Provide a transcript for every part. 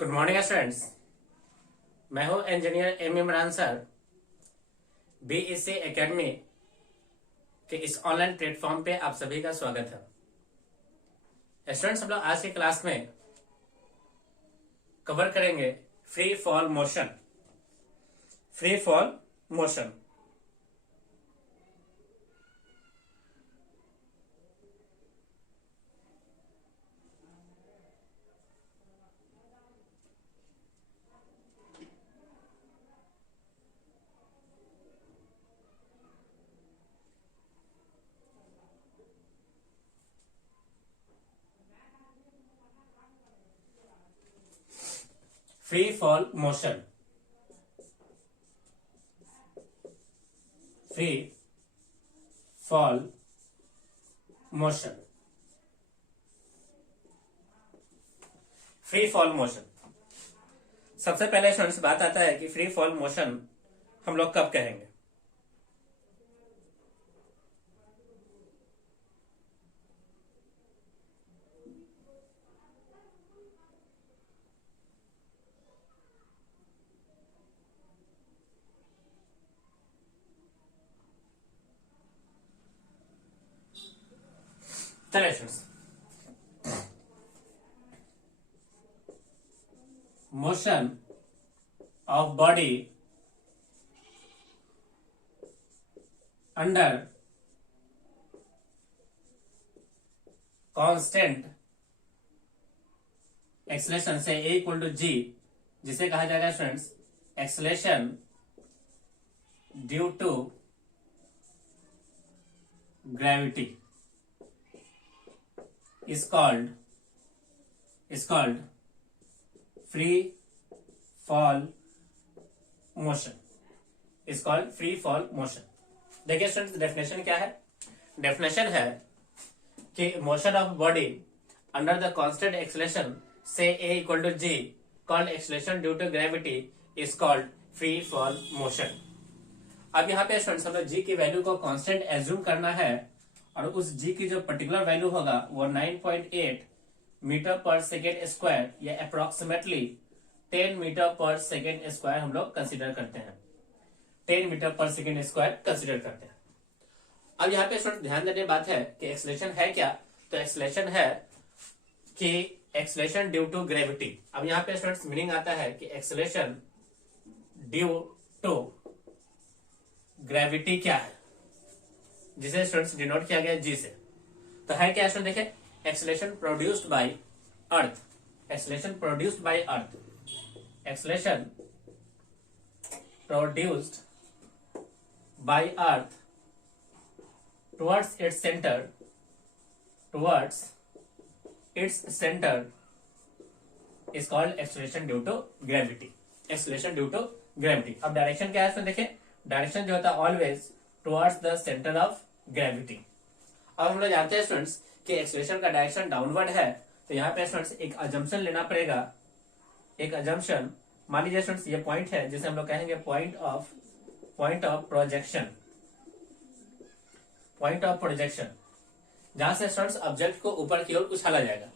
Good morning students. मैं हूं engineer M Imran sir. BSc academy के इस ऑनलाइन प्लेटफॉर्म पे आप सभी का स्वागत है। स्टूडेंट्स, हम लोग आज की क्लास में कवर करेंगे free fall motion. Free fall motion free fall motion free fall motion free fall motion. सबसे पहले स्टूडेंट्स बात आता है कि फ्री फॉल मोशन हम लोग कब कहेंगे। चलिए students, motion of body under constant acceleration से A इक्वल टू जी, जिसे कहा जाएगा students acceleration due to gravity is called free fall motion is called free fall motion। देखिए स्टूडेंट्स, डेफिनेशन क्या है। डेफिनेशन है कि motion of body under the constant acceleration से a equal to g called acceleration due to gravity is called free fall motion. अब यहाँ पे students हम लोग जी की वैल्यू को कांस्टेंट एज्यूम करना है और उस जी की जो पर्टिकुलर वैल्यू होगा वो 9.8 मीटर पर सेकेंड स्क्वायर या अप्रोक्सीमेटली 10 मीटर पर सेकेंड स्क्वायर हम लोग कंसीडर करते हैं। 10 मीटर पर सेकेंड स्क्वायर कंसीडर करते हैं। अब यहाँ पे स्टूडेंट ध्यान देने बात है कि एक्सेलरेशन है क्या। तो एक्सेलरेशन है कि एक्सेलरेशन ड्यू टू ग्रेविटी। अब यहाँ पे स्टूडेंट्स मीनिंग आता है कि एक्सेलरेशन ड्यू टू ग्रेविटी क्या है, जिसे स्टूडेंट्स डिनोट किया गया जी से। तो है क्या स्टूडेंट, देखें acceleration produced by earth. Acceleration produced by earth. Acceleration produced by earth towards its centre is called acceleration due to gravity. Acceleration due to gravity. अब डायरेक्शन क्या है इसमें, देखें डायरेक्शन जो होता है always towards the centre of gravity. अब हम लोग जानते हैं स्टूडेंट्स कि एक्सेलरेशन का डायरेक्शन डाउनवर्ड है। तो यहाँ पे स्टूडेंट्स एक अजम्पशन लेना पड़ेगा। एक अजम्पशन, मान लीजिए स्टूडेंट्स ये पॉइंट है जिसे हम लोग कहेंगे point of projection. Point of projection जहां से स्टूडेंट्स ऑब्जेक्ट को ऊपर की ओर उछाला जाएगा।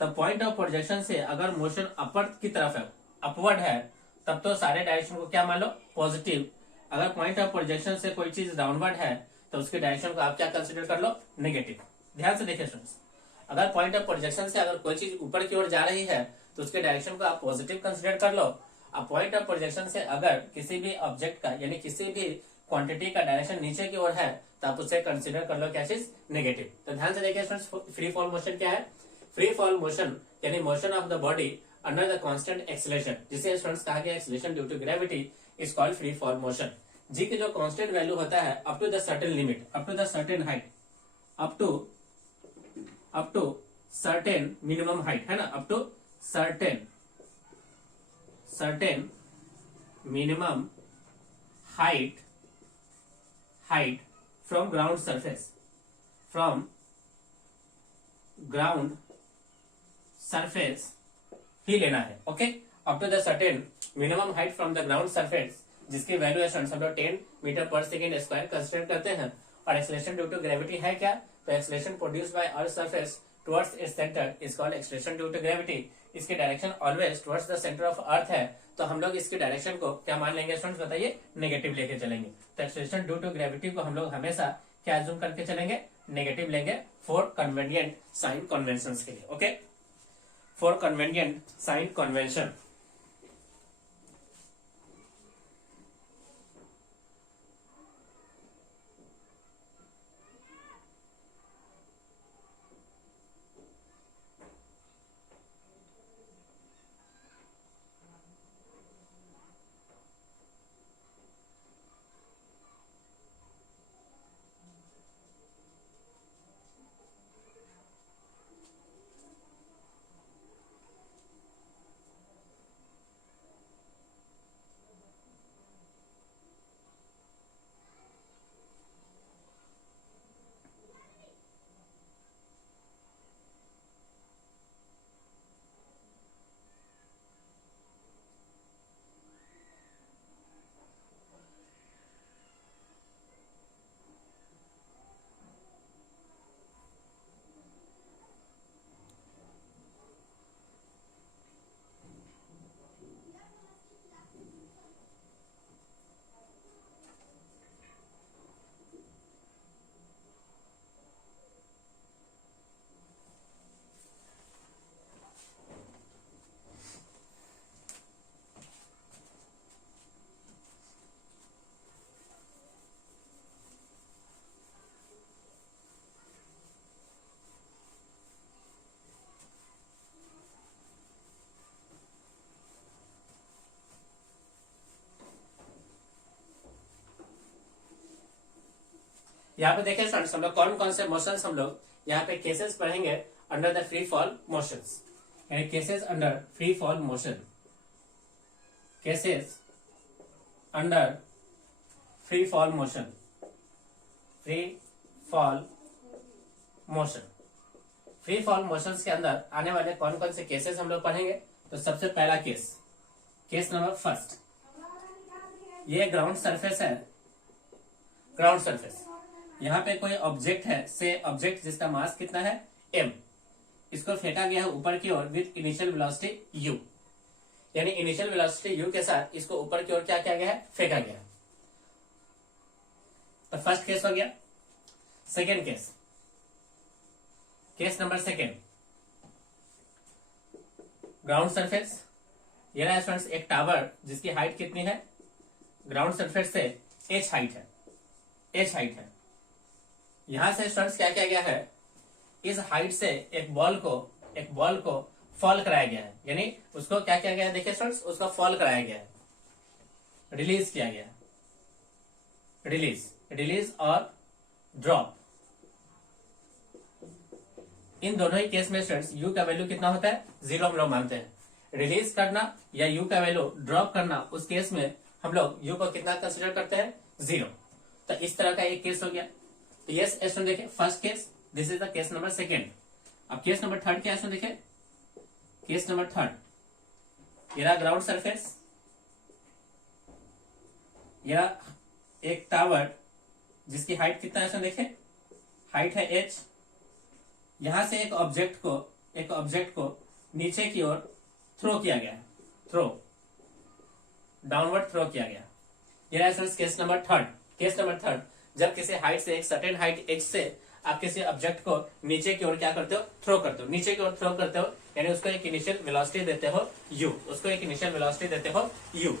तब पॉइंट ऑफ प्रोजेक्शन से अगर मोशन अपर की तरफ है, अपवर्ड है, तब तो सारे डायरेक्शन को क्या मान लो, पॉजिटिव। अगर पॉइंट ऑफ प्रोजेक्शन से कोई चीज डाउनवर्ड है तो उसके डायरेक्शन को आप क्या कंसीडर कर लो, नेगेटिव। ध्यान से देखिए स्टूडेंट्स, अगर पॉइंट ऑफ प्रोजेक्शन से अगर कोई चीज ऊपर की ओर जा रही है तो उसके डायरेक्शन को आप पॉजिटिव कंसीडर कर लो। अब पॉइंट ऑफ प्रोजेक्शन से अगर किसी भी ऑब्जेक्ट का यानी किसी भी क्वांटिटी का डायरेक्शन नीचे की ओर है तो आप उसे कंसीडर कर लो क्या चीज, नेगेटिव। तो ध्यान से देखिए स्टूडेंट्स, फ्री फॉल मोशन क्या है। फ्री फॉल मोशन यानी motion of the body under the constant acceleration, जिसे स्टूडेंट्स कहा गया acceleration due to gravity is called free fall motion. G की जो कांस्टेंट वैल्यू होता है up to the certain limit, up to the certain height, up to certain minimum height है ना, up to certain minimum height from ground surface ही लेना है। Okay, up to the certain minimum height from the ground surface, जिसकी value है हम लोग 10 metre पर सेकेंड स्क्वायर कंसिडर करते हैं। और एक्सेलरेशन ड्यू टू ग्रेविटी है क्या, तो acceleration produced by earth surface towards its centre is called acceleration due to gravity. इसकी direction always towards the centre of earth है, तो हम लोग इसकी डायरेक्शन को क्या मान लेंगे स्टूडेंट्स, बताइए, नेगेटिव लेके चलेंगे। तो एक्सलेशन ड्यू टू ग्रेविटी को हम लोग हमेशा क्या एज्यूम करके चलेंगे, नेगेटिव लेंगे फॉर कन्वेनियंट साइन कन्वेंशन के लिए। Okay, for convenient sign convention. यहाँ पे देखिए स्टूडेंट्स, हम लोग कौन कौन से मोशंस हम लोग यहाँ पे केसेस पढ़ेंगे under the free fall motions, यानी cases under free fall motion, cases under free fall motion, free fall motion. Free fall motions के अंदर आने वाले कौन कौन से केसेस हम लोग पढ़ेंगे। तो सबसे पहला केस, केस नंबर फर्स्ट, ये ग्राउंड सरफेस है, ग्राउंड सरफेस, यहाँ पे कोई ऑब्जेक्ट है, से ऑब्जेक्ट जिसका मास कितना है m, इसको फेंका गया है ऊपर की ओर विद इनिशियल वेलोसिटी u, यानी इनिशियल वेलोसिटी u के साथ इसको ऊपर की ओर क्या किया गया है, फेंका गया है। तो फर्स्ट केस हो गया। Second case, case number second, ground surface, ये रहा स्टूडेंट्स एक टावर जिसकी हाइट कितनी है, ग्राउंड सरफेस से h हाइट है, h हाइट है। यहां से स्टूडेंट्स क्या किया गया है, इस हाइट से एक बॉल को फॉल कराया गया है, यानी उसको क्या किया गया है, देखिए स्टूडेंट्स, उसका फॉल कराया गया है, रिलीज किया गया है, रिलीज और ड्रॉप। इन दोनों ही केस में स्टूडेंट्स u का वैल्यू कितना होता है, 0 हम लोग मानते हैं। रिलीज करना या u का वैल्यू ड्रॉप करना, उस केस में हम लोग u को कितना कंसिडर करते हैं, 0। तो इस तरह का एक केस हो गया। तो यस स्टूडेंट देखिए, first case, this is the case number second. अब केस नंबर थर्ड क्या है स्टूडेंट देखिए, केस नंबर थर्ड, ये रहा ग्राउंड सरफेस, ये रहा एक टावर जिसकी हाइट कितना है स्टूडेंट देखिए, हाइट है h। यहां से एक ऑब्जेक्ट को नीचे की ओर थ्रो किया गया है, डाउनवर्ड थ्रो किया गया। ये रहा case number third. Case number third, जब किसी हाइट से, एक सर्टेन हाइट h से आप किसी ऑब्जेक्ट को नीचे की ओर क्या करते हो, थ्रो करते हो, नीचे की ओर थ्रो करते हो, यानी उसको एक इनिशियल वेलोसिटी देते हो u, उसको एक इनिशियल वेलोसिटी देते हो u।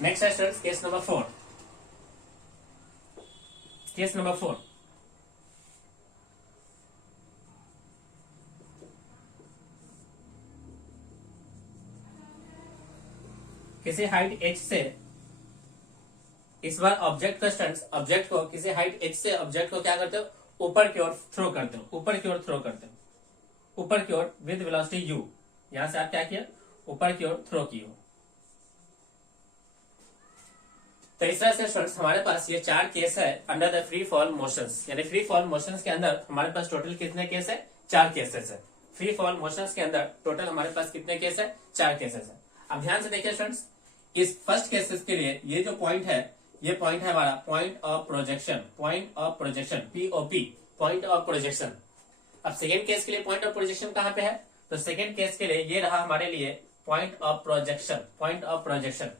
नेक्स्ट है students case number 4। Case number 4, किसी हाइट h से इस बार ऑब्जेक्ट का स्टूडेंट्स, ऑब्जेक्ट को किसी हाइट h से ऑब्जेक्ट को क्या करते हो, ऊपर की ओर थ्रो करते हो, ऊपर की ओर थ्रो करते हो, ऊपर की ओर विद वेलोसिटी u। यहां से आप क्या किया, ऊपर की ओर थ्रो किए हो। तो इस तरह से स्टूडेंट्स हमारे पास ये 4 केस है under the free fall motions, यानी फ्री फॉल मोशंस के अंदर हमारे पास टोटल कितने केस है, 4 केसेस है। फ्री फॉल मोशंस के अंदर टोटल हमारे पास कितने केस है, 4 केसेस है। अब ध्यान से देखिए स्टूडेंट्स, इस फर्स्ट केसेस के लिए ये जो पॉइंट है, ये पॉइंट है हमारा point of projection, point of projection, POP, point of projection. अब सेकेंड केस के लिए पॉइंट ऑफ प्रोजेक्शन कहाँ पे है, तो सेकेंड केस के लिए ये रहा हमारे लिए point of projection, point of projection.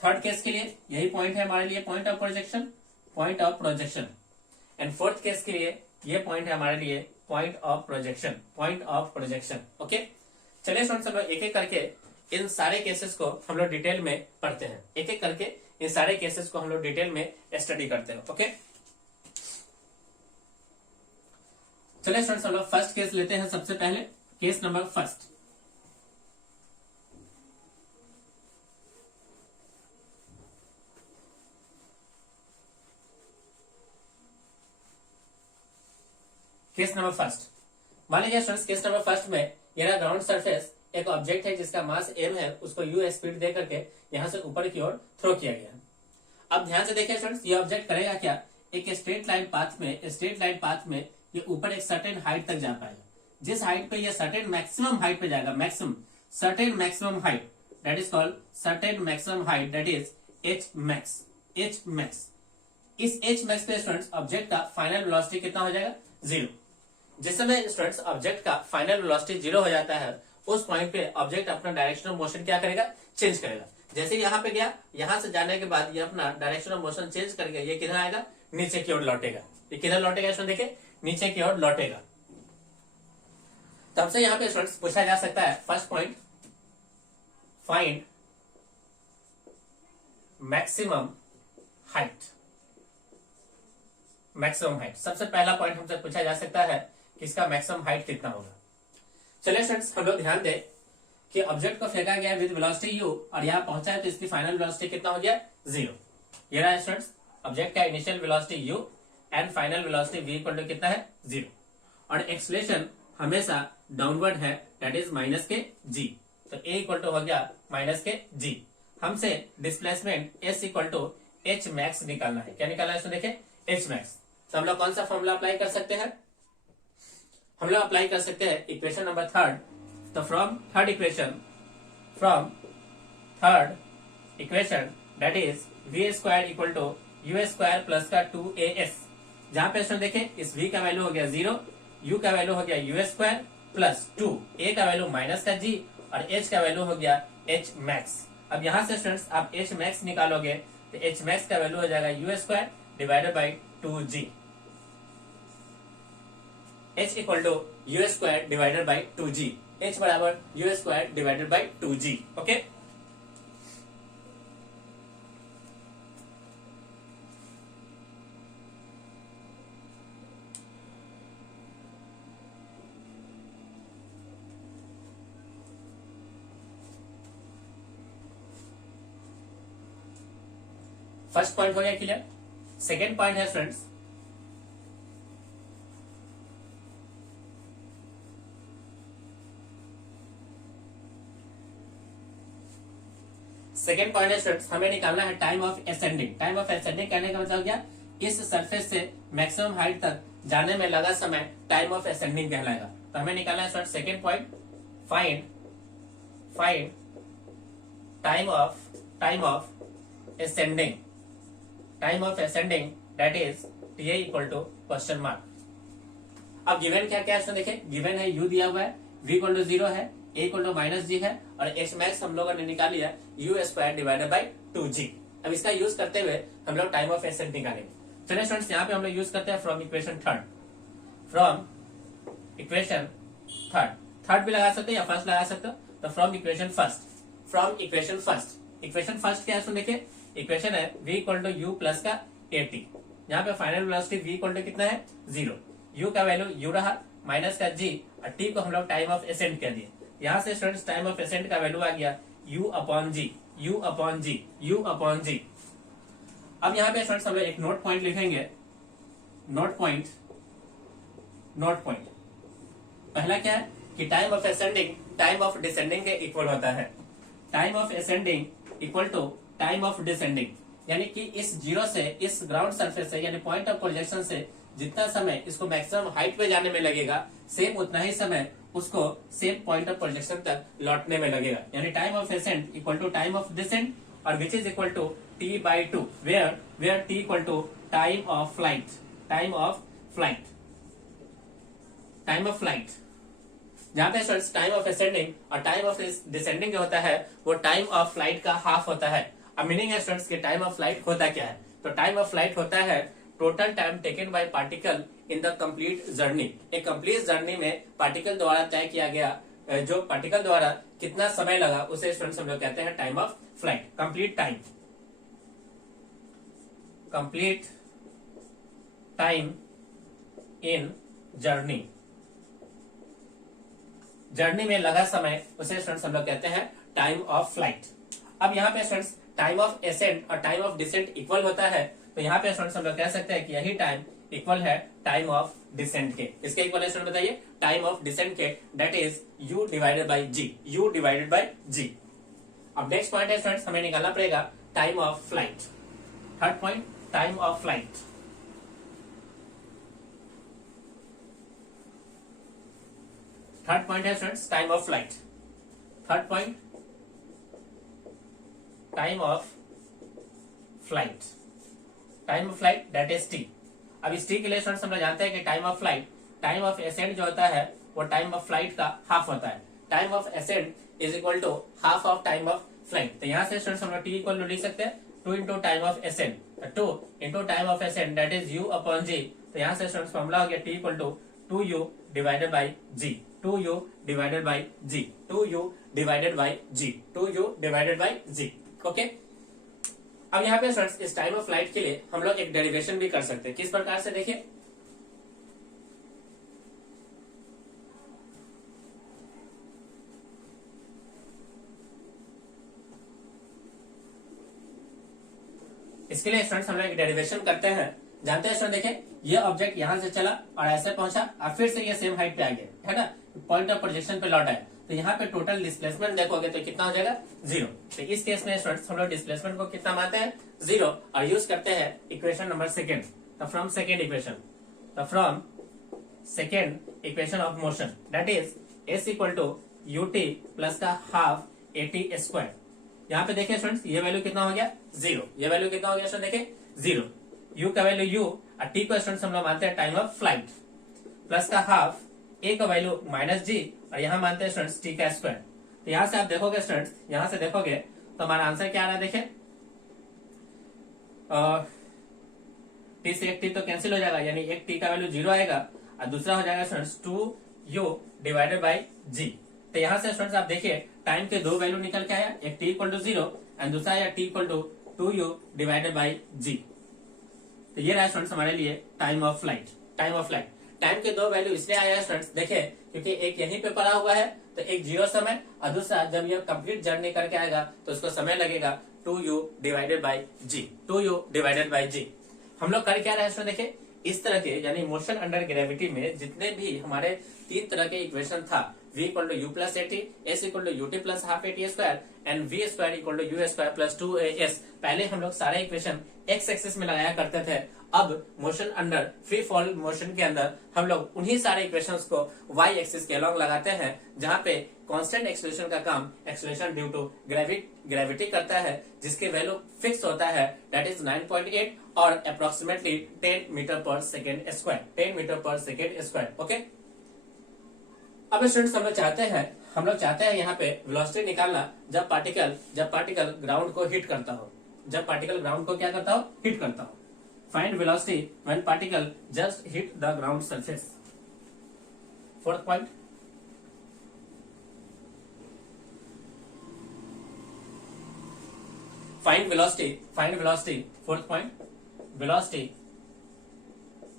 Third case के लिए यही पॉइंट है हमारे लिए point of projection, point of projection. And fourth case के लिए ये पॉइंट है हमारे लिए point of projection, point of projection. Okay, चलिए स्टूडेंट्स हम लोग एक एक करके इन सारे केसेस को हम लोग डिटेल में पढ़ते हैं, एक एक करके इन सारे केसेस को हम लोग डिटेल में स्टडी करते हैं। ओके, चलिए स्टूडेंट्स हम लोग फर्स्ट केस लेते हैं। सबसे पहले case number first. Case number first, मान लीजिए स्टूडेंट्स केस नंबर फर्स्ट में ये रहा ग्राउंड सरफेस, एक ऑब्जेक्ट है जिसका मास m है, उसको u स्पीड दे करके यहां से ऊपर की ओर थ्रो किया गया है। अब ध्यान से देखिए स्टूडेंट्स, ये ऑब्जेक्ट करेगा क्या, एक स्ट्रेट लाइन पाथ में ये ऊपर एक सर्टेन हाइट तक जा पाएगा। जिस हाइट पे ये सर्टेन मैक्सिमम हाइट पे जाएगा, certain maximum height, that is called certain maximum height, that is h max। इस h max पे स्टूडेंट्स ऑब्जेक्ट का फाइनल वेलोसिटी कितना हो जाएगा, 0। जिस समय स्टूडेंट्स ऑब्जेक्ट का फाइनल वेलोसिटी 0 हो जाता है, उस पॉइंट पे ऑब्जेक्ट अपना डायरेक्शन ऑफ मोशन क्या करेगा, चेंज करेगा। जैसे यहाँ पे गया, यहाँ से जाने के बाद ये अपना डायरेक्शन ऑफ मोशन चेंज करके ये किधर आएगा, नीचे की ओर लौटेगा। ये किधर लौटेगा, इसमें देखिए नीचे की ओर लौटेगा। तब से यहाँ पे स्टूडेंट्स पूछा जा सकता है, first point, find maximum height. Maximum height सबसे पहला पॉइंट हमसे पूछा जा सकता है कि इसका मैक्सिमम हाइट कितना होगा। चलिए स्टूडेंट्स हम लोग ध्यान दें कि ऑब्जेक्ट को फेंका गया विद वेलोसिटी u और यहाँ पहुंचा है, तो इसकी फाइनल वेलोसिटी कितना हो गया, 0। ये रहा स्टूडेंट्स ऑब्जेक्ट का initial velocity u and final velocity v equal to कितना है, 0। और एक्सलेशन हमेशा डाउनवर्ड है, दैट इज माइनस के g। तो a इक्वल टू हो गया माइनस के g। हमसे displacement s equal to h max निकालना है। क्या निकालना है इसमें देखिए, h मैक्स। तो हम लोग कौन सा फॉर्मूला अप्लाई कर सकते हैं, हम लोग अप्लाई कर सकते हैं इक्वेशन नंबर थर्ड। तो from third equation that is v square equal to u square plus का 2as। जहां पे स्टूडेंट देखें, इस v का वैल्यू हो गया 0, u का वैल्यू हो गया u स्क्वायर प्लस 2, a का वैल्यू माइनस का g और h का वैल्यू हो गया h मैक्स। अब यहां से स्टूडेंट्स आप h मैक्स निकालोगे तो h मैक्स का वैल्यू हो जाएगा u square divided by 2g। h equal to u square divided by 2g, h बराबर u square divided by 2g। Okay, first point हो गया क्लियर। सेकेंड पॉइंट है स्टूडेंट्स, सेकेंड पॉइंट है students, हमें निकालना है time of ascending. Time of ascending कहने का मतलब क्या, इस सरफेस से मैक्सिमम हाइट तक जाने में लगा समय टाइम ऑफ असेंडिंग कहलाएगा। तो हमें निकालना है students second point, find time of ascending, time of ascending that is TA equal to question mark. अब गिवन क्या क्या है देखिए, गिवन है u दिया हुआ है, v इक्वल टू 0 है, a equal to minus g है और h मैक्स हम लोगों ने निकाल लिया u square divided by 2g। अब इसका यूज करते हुए हम लोग टाइम ऑफ एसेंट निकालेंगे। चलिए स्टूडेंट्स यहाँ पे हम लोग यूज करते हैं फ्रॉम इक्वेशन थर्ड, थर्ड भी लगा सकते हो या फर्स्ट लगा सकते हो। तो from equation first, equation first क्या है देखिए, इक्वेशन है v equal to u plus का at। यहाँ पे final velocity v equal to कितना है, 0। u का वैल्यू u रहा, माइनस का g और t को हम लोग टाइम ऑफ एसेंट कह दिए। यहाँ से स्टूडेंट्स टाइम ऑफ एसेंट का वैल्यू आ गया u अपॉन g। अब यहाँ पे स्टूडेंट्स हम लोग एक नोट पॉइंट लिखेंगे, नोट पॉइंट। पहला क्या है कि time of ascending time of descending के इक्वल होता है। Time of ascending equal to time of descending, यानी कि इस जीरो से, इस ग्राउंड सरफेस से यानी पॉइंट ऑफ प्रोजेक्शन से जितना समय इसको मैक्सिमम हाइट पे जाने में लगेगा, सेम उतना ही समय उसको सेम पॉइंट ऑफ प्रोजेक्शन तक लौटने में लगेगा। यानी time of ascent equal to time of descent और which is equal to t/2 where t equal to time of flight. Time of flight, जहां पे स्टूडेंट्स टाइम ऑफ असेंडिंग और time of descending जो होता है वो टाइम ऑफ फ्लाइट का half होता है। अब मीनिंग है स्टूडेंट्स कि टाइम ऑफ फ्लाइट होता क्या है, तो टाइम ऑफ फ्लाइट होता है total time taken by particle in the complete journey. एक कंप्लीट जर्नी में पार्टिकल द्वारा तय किया गया जो पार्टिकल द्वारा कितना समय लगा उसे स्टूडेंट्स हम लोग कहते हैं time of flight. Complete time, complete time in journey, journey में लगा समय उसे स्टूडेंट्स हम लोग कहते हैं टाइम ऑफ फ्लाइट। अब यहाँ पे स्टूडेंट्स टाइम ऑफ एसेंट और टाइम ऑफ डिसेंट इक्वल होता है, तो यहाँ पे स्टूडेंट्स हम लोग कह सकते हैं कि यही टाइम इक्वल है टाइम ऑफ डिसेंट के। इसके इक्वल है स्टूडेंट बताइए, टाइम ऑफ डिसेंट के, that is u divided by g, u divided by g. अब नेक्स्ट पॉइंट है स्टूडेंट्स हमें निकालना पड़ेगा time of flight. Third point time of flight. Third point है students time of flight. Third point time of flight, time of flight that is t. अब इस T के लिए स्टूडेंट्स हम लोग जानते हैं कि time of flight, time of ascent जो होता है वो टाइम ऑफ फ्लाइट का हाफ होता है। Time of ascent is equal to half of time of flight. तो यहाँ से स्टूडेंट्स हम लोग टी इक्वल टू लिख सकते हैं 2 into time of ascent, 2 into time of ascent that is u upon g. तो यहाँ से स्टूडेंट्स फॉर्मूला हो गया t equal to 2u divided by g, 2u divided by g, 2u divided by g, 2u divided by g. Okay, अब यहाँ पे students इस time of flight के लिए हम लोग एक डेरिवेशन भी कर सकते हैं। किस प्रकार से देखिए, इसके लिए स्टूडेंट्स हम लोग एक डेरिवेशन करते हैं। जानते हैं स्टूडेंट देखिए, ये ऑब्जेक्ट यहां से चला और ऐसे पहुंचा और फिर से ये सेम हाइट पे आ गया है ना, पॉइंट ऑफ प्रोजेक्शन पे लौट आया, तो यहाँ पे टोटल डिस्प्लेसमेंट देखोगे तो कितना हो जाएगा 0। तो इस केस में स्टूडेंट्स हम लोग डिस्प्लेसमेंट को कितना मानते हैं 0 और यूज करते हैं इक्वेशन नंबर सेकेंड। तो फ्रॉम सेकेंड इक्वेशन, तो from second equation of motion that is s equal to ut plus का हाफ at स्क्वायर। यहाँ पे देखिए स्टूडेंट्स ये वैल्यू कितना हो गया 0, ये वैल्यू कितना हो गया स्टूडेंट देखिए 0, u का वैल्यू u और t को स्टूडेंट्स हम लोग मानते हैं टाइम ऑफ फ्लाइट, प्लस का हाफ a का वैल्यू माइनस जी और यहाँ मानते हैं स्टूडेंट्स t का स्क्वायर। तो यहाँ से आप देखोगे स्टूडेंट्स, यहाँ से देखोगे तो हमारा आंसर क्या आ रहा है देखिए, t से एक t तो कैंसिल हो जाएगा, यानी एक t का वैल्यू 0 आएगा और दूसरा हो जाएगा students 2u divided by g. तो यहाँ से स्टूडेंट्स आप देखिए टाइम के दो वैल्यू निकल के आया, एक t इक्वल टू 0 एंड दूसरा आया t equal to 2u divided by g. तो ये रहा स्टूडेंट्स हमारे लिए time of flight. Time of flight, time के दो वैल्यू इसलिए आया है स्टूडेंट्स देखिए क्योंकि एक यहीं पे पड़ा हुआ है तो एक 0 समय और दूसरा जब ये कंप्लीट जर्नी करके आएगा तो उसको समय लगेगा 2u divided by g, 2u divided by g. हम लोग कर क्या रहे हैं देखिए, इस तरह के यानी मोशन अंडर ग्रेविटी में जितने भी हमारे 3 तरह के इक्वेशन था, v equal to u plus at, s equal to ut plus half at square and v square equal to u square plus 2as, पहले हम लोग सारे इक्वेशन एक्स एक्सिस में लगाया करते थे। अब motion under free fall motion के अंदर हम लोग उन्हीं सारे इक्वेशंस को वाई एक्सिस के अलॉन्ग लगाते हैं, जहां पे कांस्टेंट एक्सेलरेशन का काम एक्सेलरेशन ड्यू टू ग्रेविटी करता है, जिसके वैल्यू फिक्स होता है दैट इज 9.8 और अप्रोक्सीमेटली 10 मीटर पर सेकेंड स्क्वायर, 10 मीटर पर सेकेंड स्क्वायर। ओके, अब स्टूडेंट्स हम लोग चाहते हैं यहाँ पे वेलोसिटी निकालना जब पार्टिकल ग्राउंड को हिट करता हो, जब पार्टिकल ग्राउंड को क्या करता हो हिट करता हो। Find velocity when particle just hit the ground surface. Fourth point, find velocity. Fourth point, velocity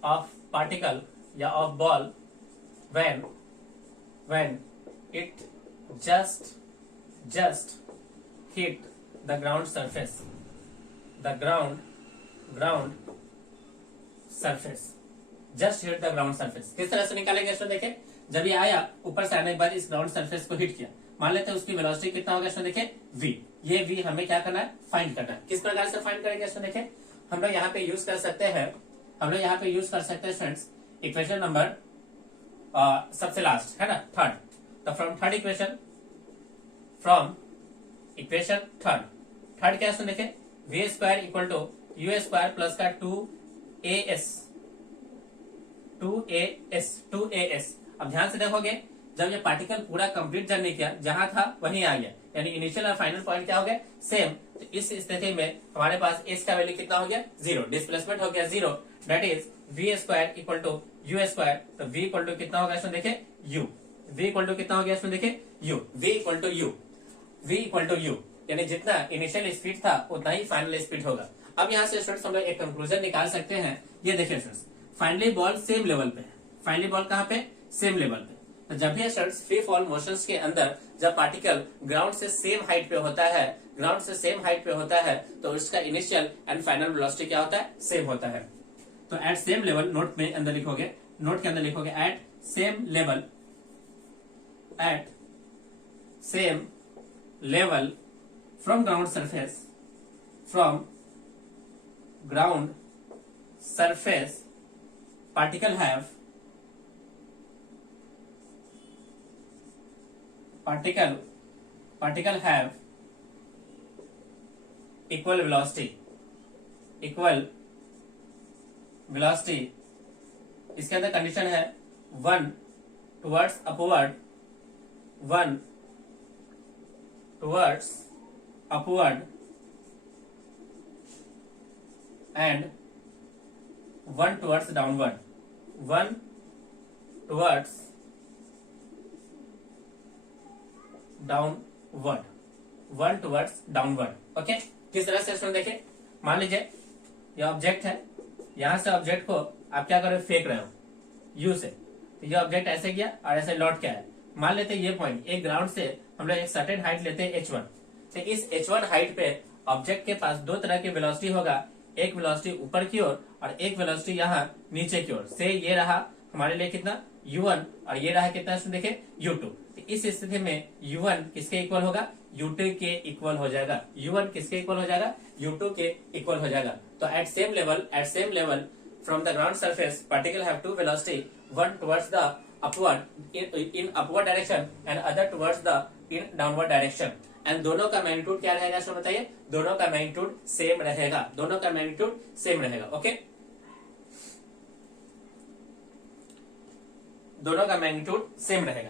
of particle या of ball when it just hit the ground surface, the ground surface, just hit the ground surface। किस तरह से निकालेंगे इसको देखिए, जब ये आया ऊपर से आने के बाद इस ग्राउंड सरफेस को हिट किया, मान लेते हैं उसकी वेलोसिटी कितना होगा इसको देखिए v। ये v हमें क्या करना है फाइंड करना है। किस प्रकार से फाइंड करेंगे इसको देखिए, हम लोग यहाँ पे यूज कर सकते हैं स्टूडेंट्स इक्वेशन नंबर सबसे लास्ट है ना थर्ड। तो फ्रॉम थर्ड इक्वेशन थर्ड क्या है देखें, v square equal to u square plus का 2as। अब ध्यान से देखोगे, जब ये पार्टिकल पूरा कंप्लीट जर्नी किया, जहां था वहीं आ गया, यानी इनिशियल और फाइनल पॉइंट क्या हो गया, सेम। तो इस स्थिति में हमारे पास एस का वैल्यू कितना हो गया, 0, डिस्प्लेसमेंट हो गया 0, that is v square equal to u square. तो v इक्वल टू कितना हो गया इसमें देखे, u। v इक्वल टू कितना हो गया इसमें देखे, u। v equal to u, v equal to u, यानी जितना इनिशियल स्पीड था उतना ही फाइनल स्पीड होगा। अब यहाँ से स्टूडेंट्स हम लोग एक कंक्लूजन निकाल सकते हैं। ये देखिए students, finally ball same level पे है, फाइनली बॉल कहाँ पे, सेम लेवल पे। तो जब भी स्टूडेंट्स फ्री फॉल मोशंस के अंदर जब पार्टिकल ग्राउंड से सेम हाइट पे होता है, ग्राउंड से सेम हाइट पे होता है, तो उसका इनिशियल एंड फाइनल वेलोसिटी क्या होता है, सेम होता है। तो एट सेम लेवल, नोट में अंदर लिखोगे, नोट के अंदर लिखोगे at same level, at same level from ground surface, from ground surface particle have equal velocity, इसके अंदर कंडीशन है 1 towards upward, 1 towards upward and 1 towards downward, 1 towards downward, 1 towards downward। Okay, किस तरह से इसमें देखें, मान लीजिए ये ऑब्जेक्ट है, यहां से ऑब्जेक्ट को आप क्या कर रहे हो, फेंक रहे हो यू से, तो ये ऑब्जेक्ट ऐसे गया और ऐसे लौट के आया। मान लेते हैं ये पॉइंट, एक ग्राउंड से हम लोग एक सर्टेन हाइट लेते हैं h1, तो इस h1 हाइट पे ऑब्जेक्ट के पास दो तरह की वेलोसिटी होगा, एक वेलोसिटी ऊपर की ओर और एक वेलोसिटी यहाँ नीचे की ओर से। ये रहा हमारे लिए कितना, u1, और ये रहा कितना इसमें देखे, u2। तो इस स्थिति में u1 किसके इक्वल होगा, u2 के इक्वल हो जाएगा, u1 किसके इक्वल हो जाएगा, u2 के इक्वल हो जाएगा। तो at same level from the ground surface particle have two velocity, one towards the upward in upward direction and other towards the in downward direction, and दोनों का मैग्नीट्यूड क्या रहेगा इसमें बताइए, दोनों का मैग्नीट्यूड सेम रहेगा, दोनों का मैग्नीट्यूड सेम रहेगा। ओके, दोनों का मैग्नीट्यूड सेम रहेगा।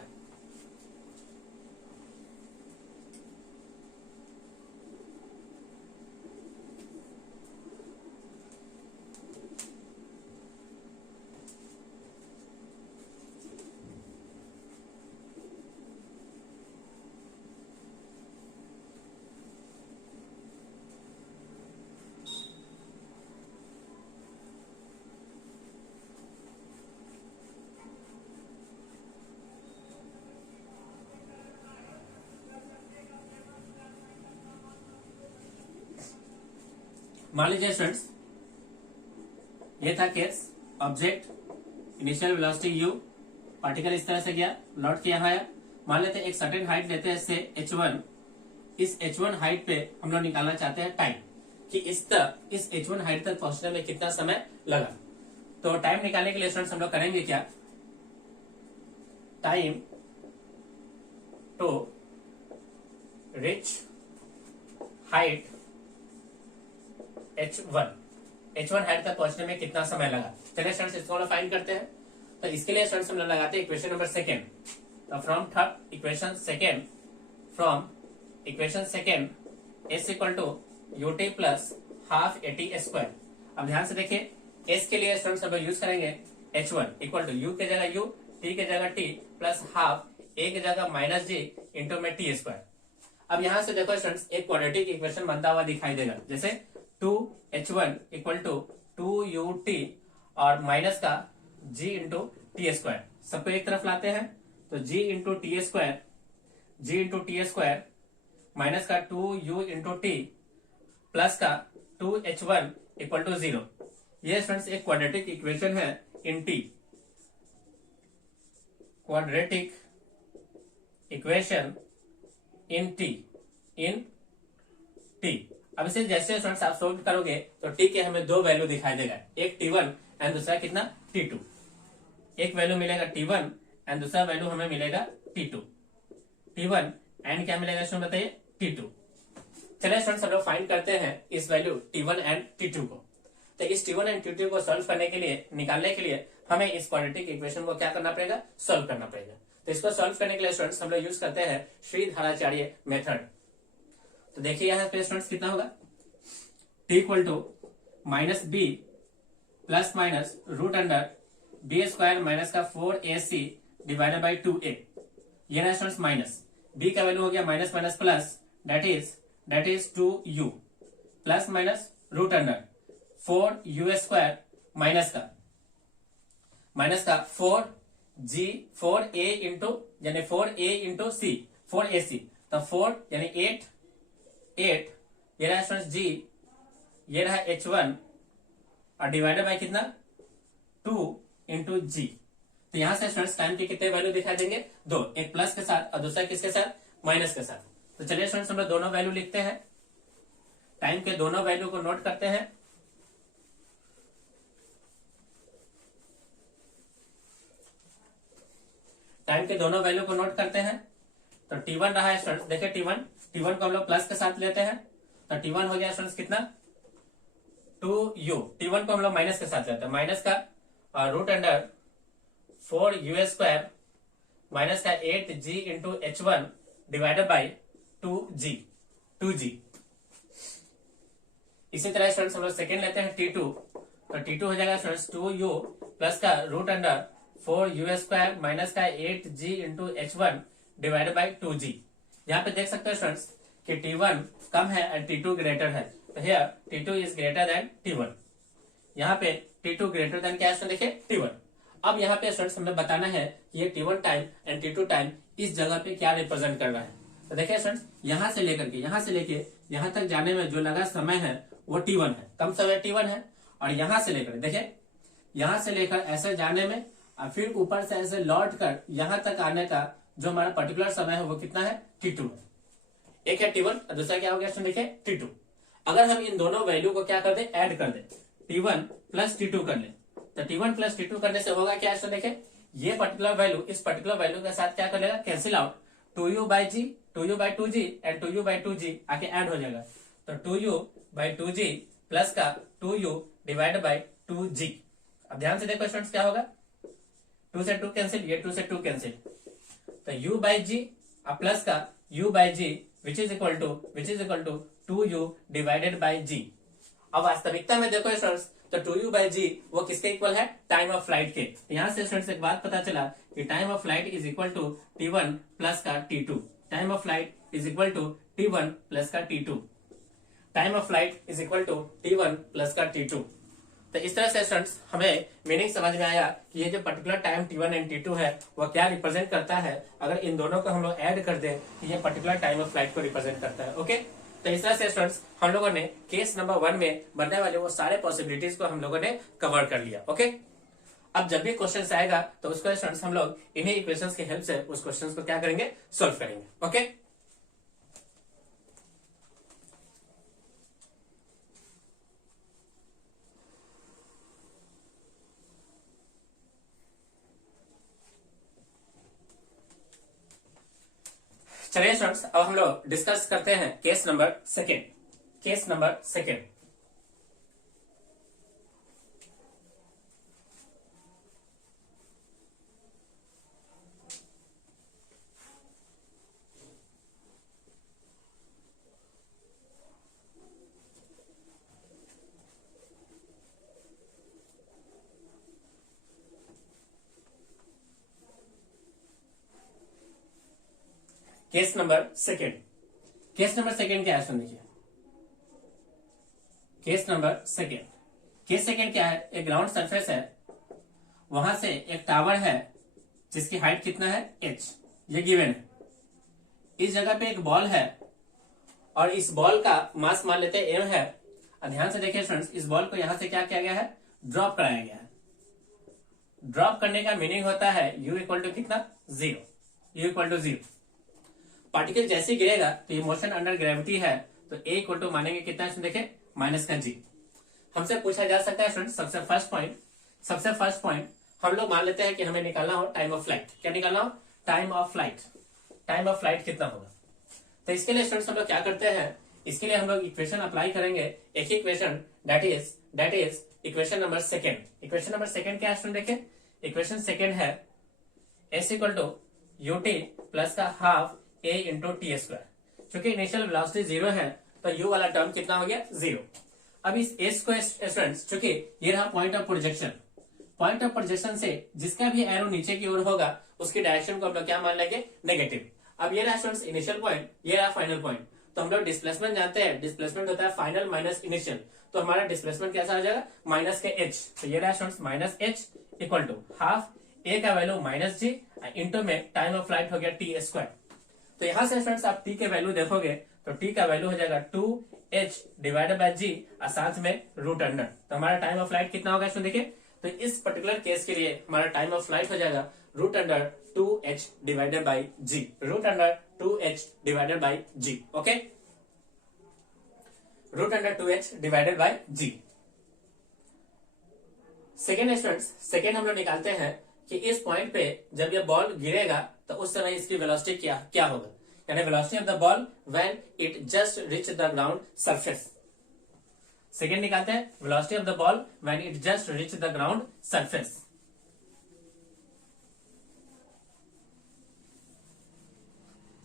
मान लीजिए स्टूडेंट्स, ये था case, object initial velocity u, particle इस तरह से गया, लौट के यहाँ आया। मान लेते हैं एक सर्टेन हाइट लेते हैं इससे h1, इस h1 हाइट पे हम लोग निकालना चाहते हैं टाइम, कि इस h1 हाइट तक पहुंचने में कितना समय लगा। तो टाइम निकालने के लिए स्टूडेंट्स हम लोग करेंगे क्या, time to reach height h1 height तक पहुंचने में कितना समय लगा। चलिए स्टूडेंट्स इसको हम फाइंड करते हैं। तो इसके लिए स्टूडेंट्स हम लोग लगाते हैं इक्वेशन नंबर सेकेंड। तो from equation second s equal to ut plus half at square. अब ध्यान से देखिए, s के लिए स्टूडेंट्स हम लोग यूज करेंगे h1 इक्वल टू u के जगह u, t के जगह t प्लस हाफ, a के जगह माइनस g इंटू में टी स्क्वायर। अब यहां से देखो स्टूडेंट्स, एक क्वाड्रेटिक इक्वेशन बनता हुआ दिखाई देगा, जैसे 2h1 इक्वल टू 2ut और माइनस का g इंटू टी स्क्वायर, सबको एक तरफ लाते हैं, तो g into t square minus का 2u इंटू टी प्लस का 2h1 इक्वल टू 0। ये स्टूडेंट्स एक क्वाड्रेटिक इक्वेशन है in t, quadratic equation in t. अब इसे जैसे स्टूडेंट्स आप सोल्व करोगे तो टी के हमें दो वैल्यू दिखाई देगा, एक t1 एंड दूसरा कितना t2। एक वैल्यू मिलेगा t1 एंड दूसरा वैल्यू हमें मिलेगा t2। t1 एंड क्या मिलेगा इसमें बताइए, t2। चलिए स्टूडेंट्स हम लोग फाइंड करते हैं इस वैल्यू t1 एंड t2 को। तो इस T1 एंड T2 को सॉल्व करने के लिए, निकालने के लिए हमें इस क्वाड्रेटिक इक्वेशन को क्या करना पड़ेगा, सॉल्व करना पड़ेगा। तो इसको सॉल्व करने के लिए स्टूडेंट्स हम लोग यूज करते हैं श्रीधराचार्य मेथड। तो देखिए यहाँ पे स्टूडेंट्स कितना होगा, T equal to minus b plus minus root under b square minus का 4ac डिवाइडेड बाई 2a। ये ना स्टूडेंट्स माइनस b का वैल्यू हो गया minus minus plus, that is 2u plus minus root under 4u square minus का 4a into यानी 4a into c 4ac, तो 4 यानी 8 ये रहा स्टूडेंट्स g, ये रहा h1 और डिवाइडेड बाय कितना 2 इंटू जी। तो यहां से स्टूडेंट्स टाइम के कितने वैल्यू दिखा देंगे, दो, एक प्लस के साथ और दूसरा किसके साथ, माइनस के साथ। तो चलिए स्टूडेंट्स हम लोग दोनों वैल्यू लिखते हैं, टाइम के दोनों वैल्यू को नोट करते हैं। टाइम के दोनों वैल्यू को नोट करते हैं। तो T1 रहा है स्टूडेंट्स, देखिए T1 को हम लोग प्लस के साथ लेते हैं, तो T1 हो गया स्टूडेंट्स कितना 2u। T1 को हम लोग माइनस के साथ लेते हैं, माइनस का और root under 4u square minus का 8g into h1 divided by 2g। इसी तरह स्टूडेंट्स हम लोग सेकेंड लेते हैं T2, तो T2 हो जाएगा स्टूडेंट्स 2u प्लस का root under 4u square minus का 8g into h1 divided by 2g। यहाँ पे देख सकते हो स्टूडेंट्स कि T1 कम है एंड T2 ग्रेटर है, तो here T2 is greater than T1। यहाँ पे T2 ग्रेटर देन क्या है, देखिए T1। अब यहाँ पे स्टूडेंट्स हमें बताना है ये T1 time and T2 time इस जगह पे क्या रिप्रेजेंट कर रहा है। तो देखिए स्टूडेंट्स यहां से लेके यहां तक जाने में जो लगा समय है वो T1 है, कम समय T1 है। और यहां से लेकर देखिए, यहां से लेकर ऐसे जाने में और फिर ऊपर से ऐसे लौट कर यहां तक आने का जो हमारा पर्टिकुलर समय है वो कितना है, T2 है। एक है T1 और दूसरा क्या हो गया देखिए T2। अगर हम इन दोनों वैल्यू को क्या कर दे, ऐड कर दे, T1 प्लस T2 कर ले, तो T1 प्लस T2 करने से होगा क्या, देखिए ये पर्टिकुलर वैल्यू इस पर्टिकुलर वैल्यू के साथ क्या कर लेगा, cancel out, 2u by 2g and 2u by 2g आके ऐड हो जाएगा। तो 2u बाई 2g प्लस का 2u डिवाइड बाई 2g। अब ध्यान से देखो स्टूडेंट्स क्या होगा, 2 से 2 कैंसिल, ये 2 से 2 कैंसिल, तो u बाई जी प्लस का u by g which is equal to 2u divided by g. अब वास्तविकता में देखो स्टूडेंट्स, तो 2u बाई जी वो किसके इक्वल है, टाइम ऑफ फ्लाइट के। यहां से स्टूडेंट्स एक बात पता चला कि time of flight is equal to T1 plus का T2। Time of flight is equal to T1 plus का T2। Time of flight is equal to T1 plus का T2। तो इस तरह से स्टूडेंट्स हमें मीनिंग समझ में आया कि ये जो particular time T1 and T2 है वो क्या रिप्रेजेंट करता है। अगर इन दोनों को हम लोग ऐड कर दें तो ये पर्टिकुलर टाइम ऑफ फ्लाइट को रिप्रेजेंट करता है। ओके, तो इस तरह से स्टूडेंट्स हम लोगों ने केस नंबर 1 में बनने वाले वो सारे पॉसिबिलिटीज को हम लोगों ने कवर कर लिया। ओके, अब जब भी क्वेश्चन आएगा तो उसको स्टूडेंट्स हम लोग इन्हीं इक्वेशंस की हेल्प से उस क्वेश्चन को क्या करेंगे, सोल्व करेंगे। ओके, चलिए स्टूडेंट्स अब हम लोग डिस्कस करते हैं case number second. Case number second, case number second. Case number second क्या है, सुन लीजिए। Case number second, case second क्या है, एक ग्राउंड सरफेस है, वहां से एक टावर है जिसकी हाइट कितना है, h, ये गिवन है। इस जगह पे एक बॉल है और इस बॉल का मास मान लेते हैं m है। ध्यान से देखिए स्टूडेंट्स, इस बॉल को यहां से क्या किया गया है, ड्रॉप कराया गया है। ड्रॉप करने का मीनिंग होता है u इक्वल टू कितना, 0, u इक्वल टू 0। पार्टिकल जैसे गिरेगा तो ये मोशन अंडर ग्रेविटी है, तो a इक्वल टू मानेंगे कितना है, देखें माइनस का g। हमसे पूछा जा सकता है स्टूडेंट, सबसे फर्स्ट पॉइंट हम लोग मान लेते हैं कि हमें निकालना हो टाइम ऑफ फ्लाइट। क्या निकालना हो, time of flight. Time of flight कितना होगा, तो इसके लिए स्टूडेंट्स हम लोग क्या करते हैं, इसके लिए हम लोग इक्वेशन अप्लाई करेंगे। एक ही equation that is equation number second. Equation number second क्या है स्टूडेंट, देखिए इक्वेशन सेकेंड है s equal to u t plus का half a into t square. क्योंकि इनिशियल वेलोसिटी जीरो है तो u वाला टर्म कितना हो गया, जीरो। अब इस s को स्टूडेंट्स, चूंकि ये रहा point of projection, point of projection से जिसका भी एरो नीचे की ओर होगा उसकी डायरेक्शन को हम लोग क्या मान लेंगे, नेगेटिव। अब ये रहा स्टूडेंट्स इनिशियल पॉइंट, ये रहा फाइनल पॉइंट। तो हम लोग डिस्प्लेसमेंट जानते हैं, डिस्प्लेसमेंट होता है फाइनल माइनस इनिशियल। तो हमारा डिस्प्लेसमेंट कैसा हो जाएगा, माइनस के h। तो ये रहा students minus h equal to half a का वैल्यू माइनस जी इंटू में टाइम ऑफ फ्लाइट हो गया टी स्क्वायर। तो यहां से स्टूडेंट्स आप t के वैल्यू देखोगे तो t का वैल्यू हो जाएगा 2h डिवाइडेड बाय g और साथ में रूट अंडर। तो हमारा टाइम ऑफ फ्लाइट कितना होगा स्टूडेंट, देखिए तो इस पर्टिकुलर केस के लिए हमारा टाइम ऑफ फ्लाइट हो जाएगा root under 2h divided by g, root under 2h divided by g। Okay, root under 2h divided by g। Second students, second हम लोग निकालते हैं कि इस पॉइंट पे जब ये बॉल गिरेगा तो उस समय इसकी वेलोसिटी क्या होगा, यानी velocity of the ball when it just reach the ground surface. Second निकालते हैं velocity of the ball when it just reach the ground surface.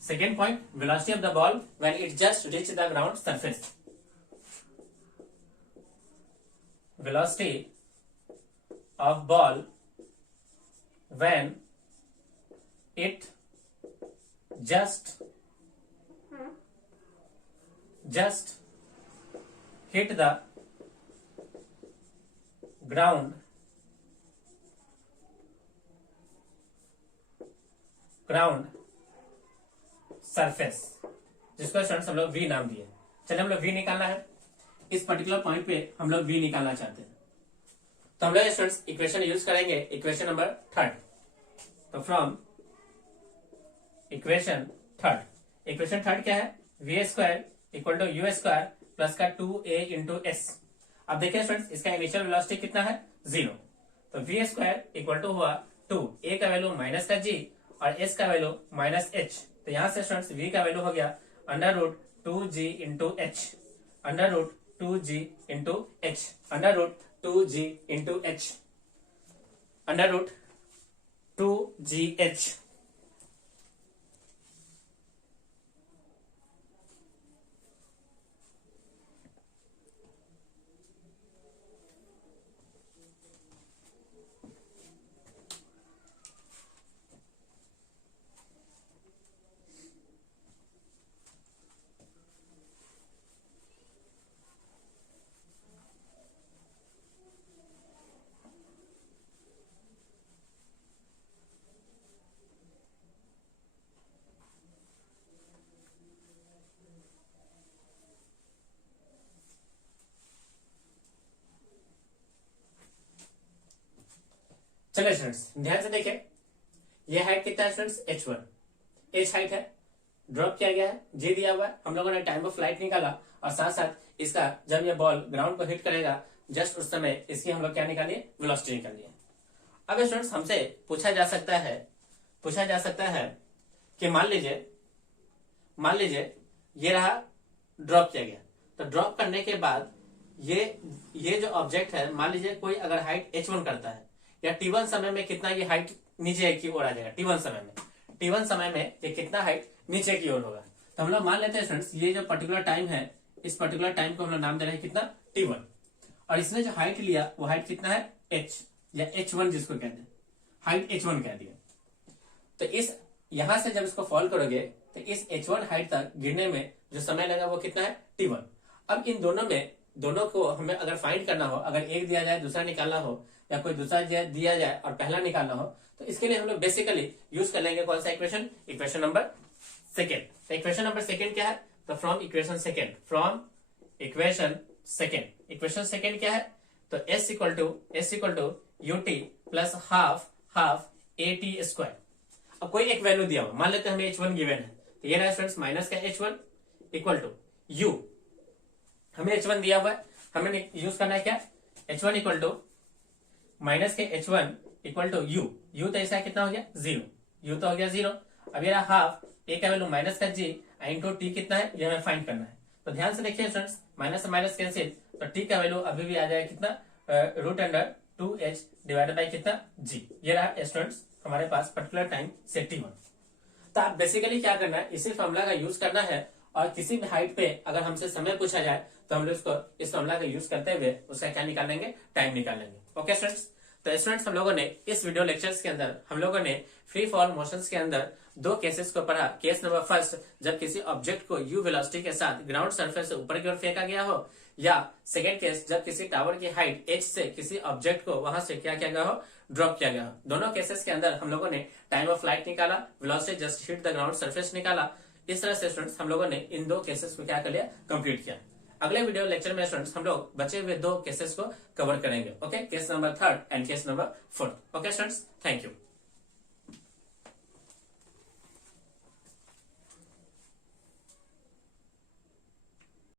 Second point, velocity of the ball when it just reach the ground surface. Velocity of ball when it just hit the ground surface, जिसको students हम लोग v नाम दिए। चलिए हम लोग v निकालना है, इस पर्टिकुलर पॉइंट पे हम लोग v निकालना चाहते हैं। तो हम लोग स्टूडेंट्स इक्वेशन यूज करेंगे, इक्वेशन नंबर थर्ड। तो फ्रॉम इक्वेशन थर्ड क्या है, v square equal to u square plus का 2a इंटू एस। अब देखिए स्टूडेंट्स इसका इनिशियल वेलोसिटी कितना है, जीरो। तो वी स्क्वायर इक्वल टू हुआ 2, a का वैल्यू माइनस का g और s का वैल्यू माइनस h। तो यहां से स्टूडेंट्स v का वैल्यू हो गया under root 2g into H, under root 2g into H, under root 2g into h, under root 2gh। चलिए स्टूडेंट्स ध्यान से देखें, ये हाइट कितना है स्टूडेंट्स, h1, h हाइट है, ड्रॉप किया गया है, g दिया हुआ है। हम लोगों ने टाइम ऑफ फ्लाइट निकाला और साथ साथ इसका जब ये बॉल ग्राउंड को हिट करेगा जस्ट उस समय इसकी हम लोग क्या निकालिए, वेलोसिटी निकालिए। अब स्टूडेंट्स हमसे पूछा जा सकता है कि मान लीजिए ये रहा ड्रॉप किया गया। तो ड्रॉप करने के बाद ये जो ऑब्जेक्ट है, मान लीजिए कोई अगर हाइट h1 करता है या t1 समय में कितना ये हाइट नीचे की ओर आ जाएगा, t1 समय में ये कितना हाइट नीचे की ओर होगा। तो हम लोग मान लेते हैं स्टूडेंट्स ये जो पर्टिकुलर टाइम है, इस पर्टिकुलर टाइम को हम लोग नाम दे रहे हैं कितना, t1। और इसने जो हाइट लिया वो हाइट कितना है, h या h1 जिसको कहते हैं, हाइट h1 कह दिया। तो इस यहां से जब इसको फॉल करोगे तो इस h1 हाइट तक गिरने में जो समय लगा वो कितना है, t1। अब इन दोनों को हमें अगर फाइंड करना हो, अगर एक दिया जाए दूसरा निकालना हो या कोई दूसरा दिया जाए और पहला निकालना हो, तो इसके लिए हम लोग बेसिकली यूज कर लेंगे कौन सा इक्वेशन, इक्वेशन नंबर सेकेंड। तो इक्वेशन नंबर सेकेंड क्या है, तो फ्रॉम इक्वेशन सेकेंड क्या है, तो s equal to u t plus half a t square. अब कोई एक वैल्यू दिया हुआ, मान लेते हैं हमें h1 गिवन है, तो ये रेफरेंस माइनस का h1 इक्वल टू u, हमें h1 दिया हुआ है, हमें यूज करना है क्या, h1 इक्वल टू माइनस के h1 इक्वल टू u तो ऐसा कितना हो गया, जीरो, u तो हो गया जीरो। अब ये हाफ a का वैल्यू माइनस का g इंटू टी कितना है, ये हमें फाइंड करना है। तो ध्यान से देखिए स्टूडेंट्स, माइनस से माइनस कैंसिल, तो t का वैल्यू अभी भी आ जाएगा कितना, root under 2h divided by कितना g। ये रहा स्टूडेंट्स हमारे पास पर्टिकुलर टाइम से t1। तो आप बेसिकली क्या करना है, इसी फॉर्मूला का यूज करना है और किसी भी हाइट पे अगर हमसे समय पूछा जाए तो हम लोग इसको इस फॉर्मूला का यूज करते हुए उसका क्या निकाल लेंगे, टाइम निकाल लेंगे। ओके स्टूडेंट्स, तो स्टूडेंट्स हम लोगों ने इस वीडियो लेक्चर्स के अंदर हम लोगों ने फ्री फॉल मोशंस के अंदर दो केसेस को पढ़ा। केस नंबर फर्स्ट, जब किसी ऑब्जेक्ट को यू वेलोसिटी के साथ ग्राउंड सरफेस से ऊपर की ओर फेंका गया हो, या सेकेंड केस जब किसी टावर की हाइट h से किसी ऑब्जेक्ट को वहां से क्या किया गया हो, ड्रॉप किया गया हो। दोनों केसेस के अंदर हम लोगों ने टाइम ऑफ फ्लाइट निकाला, velocity just hit the ground surface निकाला। इस तरह से स्टूडेंट्स हम लोगों ने इन दो केसेस को क्या कर लिया, कंप्लीट किया। अगले वीडियो लेक्चर में स्टूडेंट्स हम लोग बचे हुए दो केसेस को कवर करेंगे। Okay, case number 3 and case number 4। Okay students, thank you.